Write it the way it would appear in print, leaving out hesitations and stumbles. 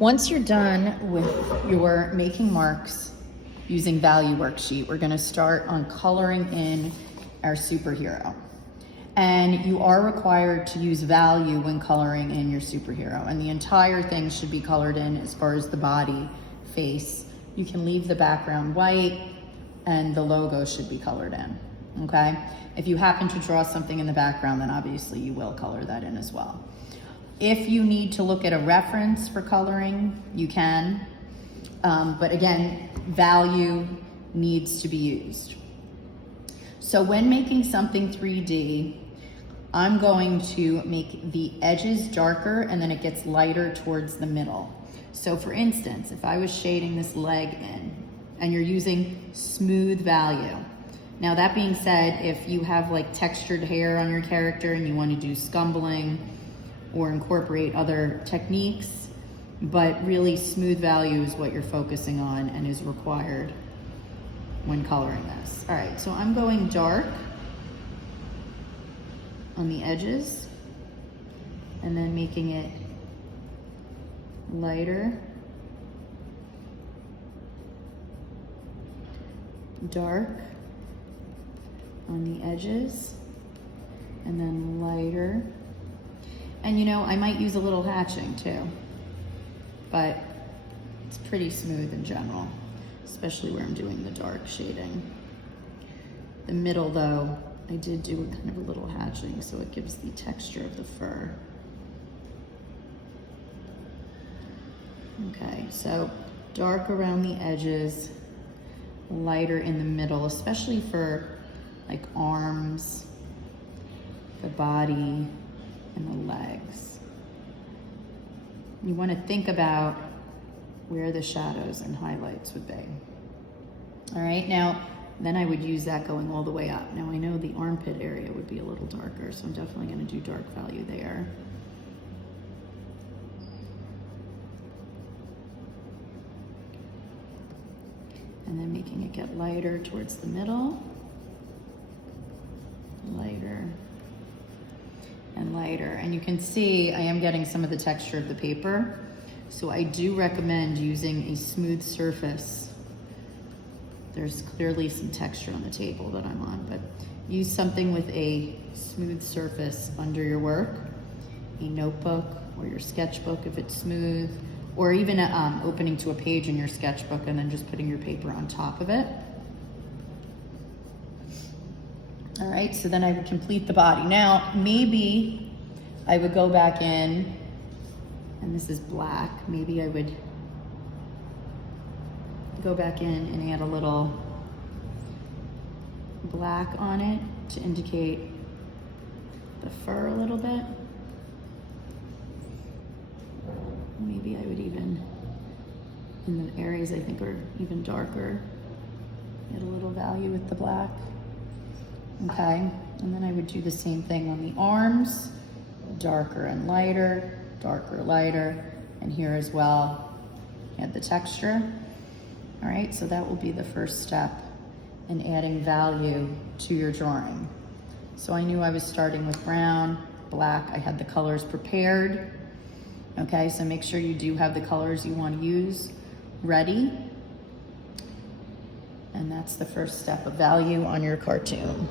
Once you're done with your making marks using value worksheet, we're gonna start on coloring in our superhero. And you are required to use value when coloring in your superhero. And the entire thing should be colored in as far as the body, face. You can leave the background white and the logo should be colored in, okay? If you happen to draw something in the background, then obviously you will color that in as well. If you need to look at a reference for coloring, you can. But again, value needs to be used. So when making something 3D, I'm going to make the edges darker and then it gets lighter towards the middle. So for instance, if I was shading this leg in and you're using smooth value. Now that being said, if you have like textured hair on your character and you want to do scumbling or incorporate other techniques, but really smooth value is what you're focusing on and is required when coloring this. All right, so I'm going dark on the edges and then making it lighter, dark on the edges, and then lighter. And you know, I might use a little hatching too, but it's pretty smooth in general, especially where I'm doing the dark shading. The middle though, I did do a kind of a little hatching so it gives the texture of the fur. Okay, so dark around the edges, lighter in the middle, especially for like arms, the body, and the legs. You want to think about where the shadows and highlights would be. All right, now, then I would use that going all the way up. Now I know the armpit area would be a little darker, so I'm definitely going to do dark value there. And then making it get lighter towards the middle. Lighter and lighter. And you can see I am getting some of the texture of the paper. So I do recommend using a smooth surface. There's clearly some texture on the table that I'm on, but use something with a smooth surface under your work, a notebook or your sketchbook if it's smooth, or even opening to a page in your sketchbook and then just putting your paper on top of it. All right, so then I would complete the body. Now, maybe I would go back in, and this is black, maybe I would go back in and add a little black on it to indicate the fur a little bit. Maybe I would even, in the areas I think are even darker, add a little value with the black. Okay, and then I would do the same thing on the arms, darker and lighter, darker, lighter, and here as well, add the texture. All right, so that will be the first step in adding value to your drawing. So I knew I was starting with brown, black, I had the colors prepared. Okay, so make sure you do have the colors you want to use ready. And that's the first step of value on your cartoon.